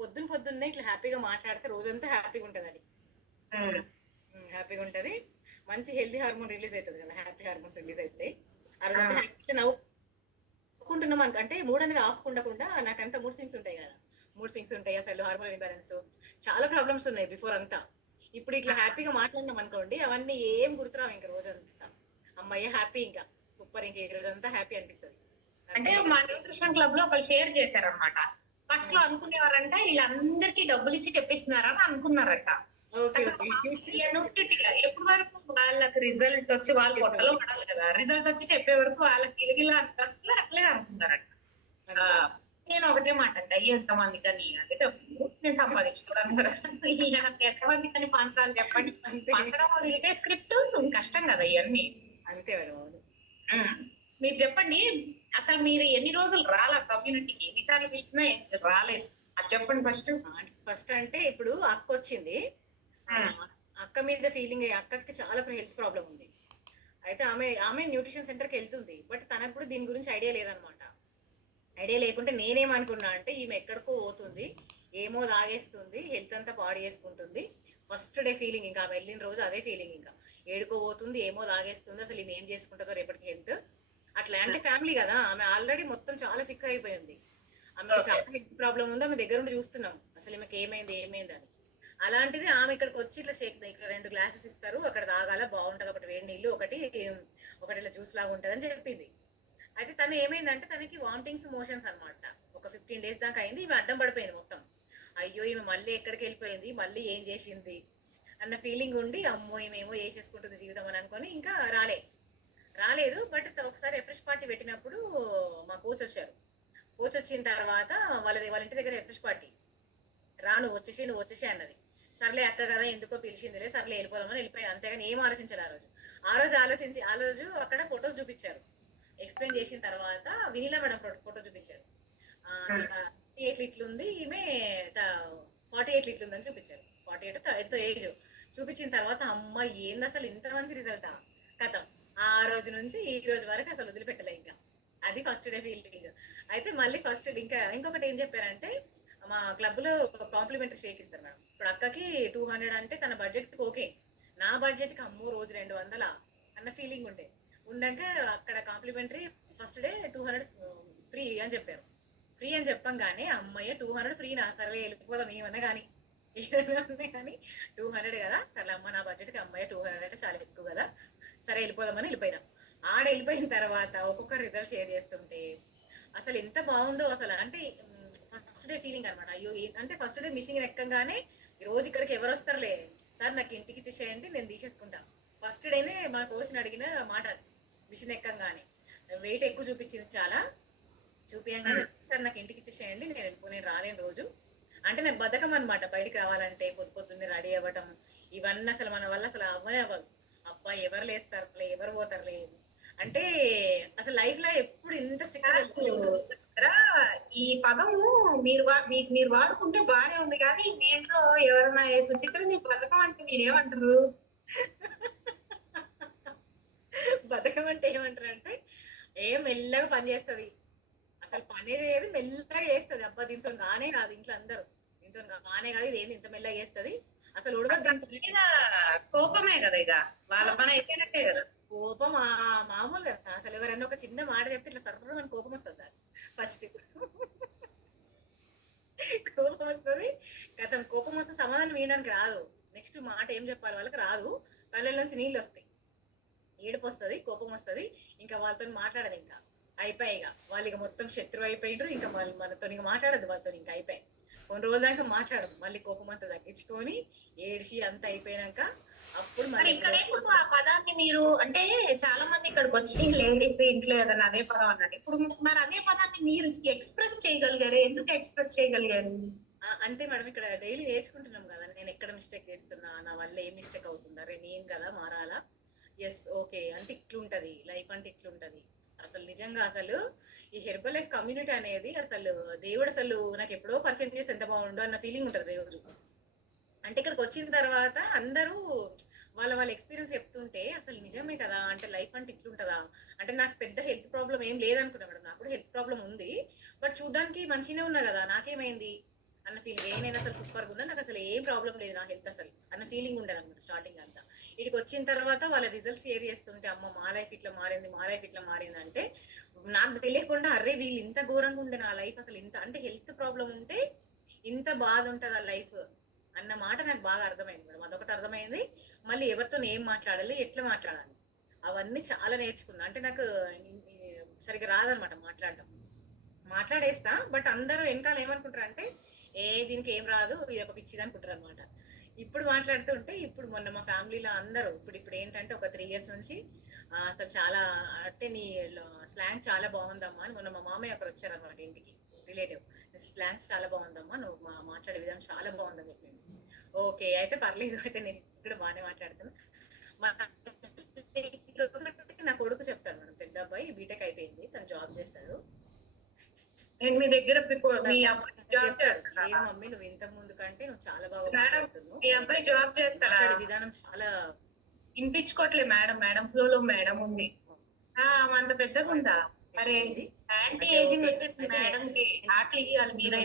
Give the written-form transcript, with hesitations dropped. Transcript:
పొద్దున్నే ఇట్లా హ్యాపీగా మాట్లాడితే రోజంతా హ్యాపీగా ఉంటుంది. అది హ్యాపీగా ఉంటది. మంచి హెల్దీ హార్మోన్ రిలీజ్ అవుతుంది కదా, హ్యాపీ హార్మోన్స్ రిలీజ్ అవుతాయి. ఆ రోజంతా హ్యాపీ నవ్వుకుంటున్నాం అనుకో, అంటే మూడ్ అనేది ఆఫ్ ఉండకుండా నాకంతా మూడ్ స్వింగ్స్ ఉంటాయి కదా, మూడ్ స్వింగ్స్ ఉంటాయి, అసలు హార్మోన్ ఇంబ్యాలెన్స్, చాలా ప్రాబ్లమ్స్ ఉన్నాయి బిఫోర్ అంతా. ఇప్పుడు ఇట్లా హ్యాపీగా మాట్లాడినాం అనుకోండి, అవన్నీ ఏం గుర్తురావు ఇంకా రోజంతా. అమ్మయ్య హ్యాపీ, ఇంకా సూపర్, ఇంకా ఈ రోజంతా హ్యాపీ అనిపిస్తుంది. అంటే మా న్యూట్రిషన్ క్లబ్ లో ఒకళ్ళు షేర్ చేశారనమాట. ఫస్ట్ లో అనుకునేవారంట వీళ్ళందరికీ డబ్బులు ఇచ్చి చెప్పిస్తున్నారని అనుకున్నారట. ఎప్పటి వరకు వాళ్ళకి రిజల్ట్ వచ్చి వాళ్ళ పొట్టలో పడాలి కదా, రిజల్ట్ వచ్చి చెప్పే వరకు వాళ్ళకి గిలగిలా అంటారు, అట్లే అనుకున్నారట. నేను ఒకటే మాట అంటే ఎంతమంది కానీ అంటే డబ్బులు నేను సంపాదించుకోవడానికి ఎంతమంది కానీ పంచాలి చెప్పండి. పంచడం వదిలితే స్క్రిప్ట్ కష్టం కదా ఇవన్నీ. అంతే మేడం. మీరు చెప్పండి, అసలు మీరు ఎన్ని రోజులు రాలా కమ్యూనిటీకి, ఎన్నిసార్లు పిలిచినా రాలేదు, అది చెప్పండి ఫస్ట్. ఫస్ట్ అంటే ఇప్పుడు అక్క వచ్చింది, అక్క మీద ఫీలింగ్, అక్కకి చాలా హెల్త్ ప్రాబ్లం ఉంది. అయితే ఆమె న్యూట్రిషన్ సెంటర్కి వెళ్తుంది, బట్ తనకు కూడా దీని గురించి ఐడియా లేదనమాట. ఐడియా లేకుంటే నేనేమనుకున్నా అంటే ఈమె ఎక్కడికో పోతుంది, ఏమో తాగేస్తుంది, హెల్త్ అంతా పాడు చేసుకుంటుంది. ఫస్ట్ డే ఫీలింగ్, ఇంకా ఆమె వెళ్ళిన రోజు అదే ఫీలింగ్, ఇంకా ఏడుకో పోతుంది, ఏమో తాగేస్తుంది, అసలు ఈమె ఏం చేసుకుంటుందో రేపటికి హెల్త్ అట్లా. అంటే ఫ్యామిలీ కదా, ఆమె ఆల్రెడీ మొత్తం చాలా సిక్ అయిపోయింది, ఆమెకు చాలా హెల్త్ ప్రాబ్లం ఉంది, ఆమె దగ్గర ఉండి చూస్తున్నాం అసలు ఈమెకి ఏమైంది అని. అలాంటిది ఆమె ఇక్కడికి వచ్చి ఇట్లా షేక్, ఇక్కడ 2 గ్లాసెస్ ఇస్తారు, అక్కడ తాగాల బాగుంటుంది, ఒకటి వేడి నీళ్ళు, ఒకటి ఇట్లా జ్యూస్ లాగా ఉంటుంది అని చెప్పింది. అయితే తను ఏమైందంటే తనకి వామిటింగ్స్, మోషన్స్ అనమాట. ఒక 15 days దాకా అయింది, ఈమె అడ్డం పడిపోయింది మొత్తం. అయ్యో ఈమె మళ్ళీ ఎక్కడికి వెళ్ళిపోయింది, మళ్ళీ ఏం చేసింది అన్న ఫీలింగ్ ఉండి, అమ్మో ఈమెమో వేసేసుకుంటుంది జీవితం అని అనుకొని ఇంకా రాలేదు. బట్ ఒకసారి రిఫ్రెష్ పార్టీ పెట్టినప్పుడు మా కోచ్ వచ్చారు. కోచ్ వచ్చిన తర్వాత వాళ్ళ ఇంటి దగ్గర రిఫ్రెష్ పార్టీ, నువ్వు వచ్చేసి అన్నది. సర్లే అక్క కదా ఎందుకో పిలిచిందిలే, సర్లే వెళ్ళిపోదామని వెళ్ళిపోయాను, అంతేగాని ఏం ఆలోచించారు. ఆ రోజు అక్కడ ఫొటోస్ చూపించారు. ఎక్స్ప్లెయిన్ చేసిన తర్వాత వినీలా మేడం ఫోటో చూపించారు. 38 లీట్లు ఉంది ఈమె, 48 లీట్లు ఉందని చూపించారు. 48 ఎంతో ఏజ్ చూపించిన తర్వాత అమ్మ ఏంది అసలు ఇంత మంచి రిజల్టా కథం. ఆ రోజు నుంచి ఈ రోజు వరకు అసలు వదిలిపెట్టలే ఇంకా. అది ఫస్ట్ డే ఫీలింగ్. అయితే మళ్ళీ ఫస్ట్ ఇంకా ఇంకొకటి ఏం చెప్పారంటే, మా క్లబ్ లో కాంప్లిమెంటరీ షేక్ ఇస్తారు మేడం. ఇప్పుడు అక్కకి 200 అంటే తన బడ్జెట్ ఓకే, నా బడ్జెట్ కి అమ్మో రోజు 200 అన్న ఫీలింగ్ ఉండాక అక్కడ కాంప్లిమెంటరీ ఫస్ట్ డే 200 ఫ్రీ అని చెప్పారు. ఫ్రీ అని చెప్పంగానే అమ్మయ్య 200 ఫ్రీ, నా సర్లే వెళ్ళిపోదాం ఏమన్నా కానీ 200 కదా, సరే అమ్మ నా బడ్జెట్కి అమ్మాయి 200 అంటే చాలా ఎక్కువ కదా, సరే వెళ్ళిపోదామని వెళ్ళిపోయినా. వెళ్ళిపోయిన తర్వాత ఒక్కొక్కరు రిజల్ట్ షేర్ చేస్తుంటే అసలు ఎంత బాగుందో అసలు. అంటే ఫస్ట్ డే ఫీలింగ్ అనమాట. అయ్యో అంటే ఫస్ట్ డే మిషన్ ఎక్కగానే రోజు ఇక్కడికి ఎవరు వస్తారులే సార్, నాకు ఇంటికి ఇచ్చేసేయండి నేను తీసేసుకుంటా. ఫస్ట్ డేనే మా కోచ్ని అడిగిన మాట, మిషన్ ఎక్కగానే వెయిట్ ఎక్కువ చూపించింది చాలా, చూపించగానే సార్ నాకు ఇంటికి ఇచ్చేసేయండి, నేను రాలేను రోజు. అంటే నేను బతకం అనమాట, బయటికి రావాలంటే పొద్దున్నే రెడీ అవ్వటం ఇవన్నీ అసలు మన వల్ల అసలు అవ్వనే అవ్వదు. అబ్బా ఎవరు లేస్తారులే, ఎవరు పోతారులే అంటే అసలు లైఫ్ లో ఎప్పుడు ఇంత సుచిత్ర, ఈ పదము మీరు వాడుకుంటే బానే ఉంది, కానీ మీ ఇంట్లో ఎవరైనా సుచిత్ర నీ బతకం అంటే మీరేమంటారు? బతకం అంటే ఏమంటారు అంటే మెల్లగా పని చేస్తుంది, అసలు పని ఏది మెల్లగా చేస్తుంది. అబ్బా దీంతో గానే కాదు, ఇంట్లో అందరూ దీంతో గానే కాదు, ఇది ఏంది ఇంత మెల్లగా చేస్తుంది అసలు ఉడవద్దు. కోపమే కదా, ఇక వాళ్ళ పని అయిపోయినట్టే కదా. కోపం మామూలుగా అసలు ఎవరైనా ఒక చిన్న మాట చెప్తే ఇట్లా సర్వమని కోపం వస్తుంది దాన్ని. ఫస్ట్ కోపం వస్తుంది కదా, కోపం వస్తే సమాధానం వినడానికి రాదు, నెక్స్ట్ మాట ఏం చెప్పాలి వాళ్ళకి రాదు, కళ్ళ నుంచి నీళ్ళు వస్తాయి, ఏడుపు వస్తుంది, కోపం వస్తుంది, ఇంకా వాళ్ళతో మాట్లాడదు, ఇంకా అయిపోయాయి, ఇక వాళ్ళు ఇక మొత్తం శత్రువు అయిపోయినారు, ఇంకా మనతో ఇంకా మాట్లాడదు వాళ్ళతో, ఇంకా అయిపోయాయి. కొన్ని రోజుల దాకా మాట్లాడదు, మళ్ళీ కోపం అంతా తగ్గించుకొని ఏడిచి అంత అయిపోయినాక అప్పుడు మరి ఇక్కడ ఎందుకు ఆ పదాన్ని మీరు, అంటే చాలా మంది ఇక్కడికి వచ్చి లేడీస్ ఇంట్లో ఏదైనా అదే పదం అన్నట్టు, ఇప్పుడు మరి అదే పదాన్ని మీరు ఎక్స్ప్రెస్ చేయగలిగారు, ఎందుకు ఎక్స్ప్రెస్ చేయగలిగారు? అంటే మేడం ఇక్కడ డైలీ నేర్చుకుంటున్నాం కదా, నేను ఎక్కడ మిస్టేక్ చేస్తున్నా, నా వల్ల ఏం మిస్టేక్ అవుతుందా, రే నేను కదా మారాలా, ఎస్ ఓకే అంటే ఇట్లుంటది లైఫ్, అంటే ఇట్లుంటది. అసలు నిజంగా అసలు ఈ హెర్బల్ లైఫ్ కమ్యూనిటీ అనేది అసలు దేవుడు అసలు నాకు ఎప్పుడో పరిచయం చేసి ఎంత బాగుండో అన్న ఫీలింగ్ ఉంటుంది రోజు. అంటే ఇక్కడికి వచ్చిన తర్వాత అందరూ వాళ్ళ ఎక్స్పీరియన్స్ చెప్తుంటే అసలు నిజమే కదా, అంటే లైఫ్ అంటే ఇట్లుంటదా. అంటే నాకు పెద్ద హెల్త్ ప్రాబ్లం ఏం లేదనుకున్నా మేడం, నాకు కూడా హెల్త్ ప్రాబ్లం ఉంది, బట్ చూడడానికి మంచిగానే ఉన్నా కదా, నాకేమైంది అన్న ఫీలింగ్. నేను అసలు సూపర్గా ఉన్నా, నాకు అసలు ఏం ప్రాబ్లం లేదు నా హెల్త్ అసలు అన్న ఫీలింగ్ ఉండదు అనమాట స్టార్టింగ్ అంతా. ఇక్కడికి వచ్చిన తర్వాత వాళ్ళ రిజల్ట్స్ షేర్ చేస్తుంటే అమ్మ మా లైఫ్ ఇట్లా మారింది, మా లైఫ్ ఇట్లా మారింది అంటే నాకు తెలియకుండా అరే వీళ్ళు ఇంత ఘోరంగా ఉండే నా లైఫ్, అసలు ఇంత అంటే హెల్త్ ప్రాబ్లం ఉంటే ఇంత బాధ ఉంటుంది ఆ లైఫ్ అన్న మాట నాకు బాగా అర్థమైంది మేడం. అదొకటి అర్థమైంది. మళ్ళీ ఎవరితో ఏం మాట్లాడాలి, ఎట్లా మాట్లాడాలి, అవన్నీ చాలా నేర్చుకున్నా. అంటే నాకు సరిగ్గా రాదనమాట మాట్లాడడం. మాట్లాడేస్తా, బట్ అందరూ వెనకాల ఏమనుకుంటారు అంటే దీనికి ఏం రాదు, ఇది ఒక పిచ్చిది అనుకుంటారు అనమాట. ఇప్పుడు మాట్లాడుతుంటే ఇప్పుడు మొన్న మా ఫ్యామిలీలో అందరూ ఇప్పుడు ఏంటంటే ఒక 3 ఇయర్స్ నుంచి అసలు చాలా అంటే నీ స్లాంగ్ చాలా బాగుందమ్మా అని మొన్న మా మామయ్య ఒకరు వచ్చారనమాట ఇంటికి, రిలేటివ్. స్లాంగ్స్ చాలా బాగుందమ్మా, నువ్వు మాట్లాడే విధానం చాలా బాగుందని చెప్పింది. ఓకే అయితే పర్లేదు, అయితే నేను కూడా బాగానే మాట్లాడుతాను. మా నా కొడుకు చెప్తాడు మేడం, పెద్ద అబ్బాయి బీటెక్ అయిపోయింది, తను జాబ్ చేస్తాడు. నేను మీ దగ్గర మీ అబ్బాయి జాబ్ చెప్తాడు, చేస్తాడా? లేదు మమ్మీ నువ్వు ఇంతకు ముందు కంటే నువ్వు చాలా బాగా మేడం, మాట్లాడుతున్నావు, మీ అబ్బాయి జాబ్ చేస్తాడా? మాట్లాడే విధానం చాలా వినిపించుకోవట్లే మేడం, మేడం ఫ్లో లో మేడం ఉంది. అంత పెద్దగా ఉందా? మరి యాంటీ అంటే ఏజింగ్ ఓకే. వచ్చేసి అయితే మేడం కి ఆటలు ఇవ్వాలి మీరే.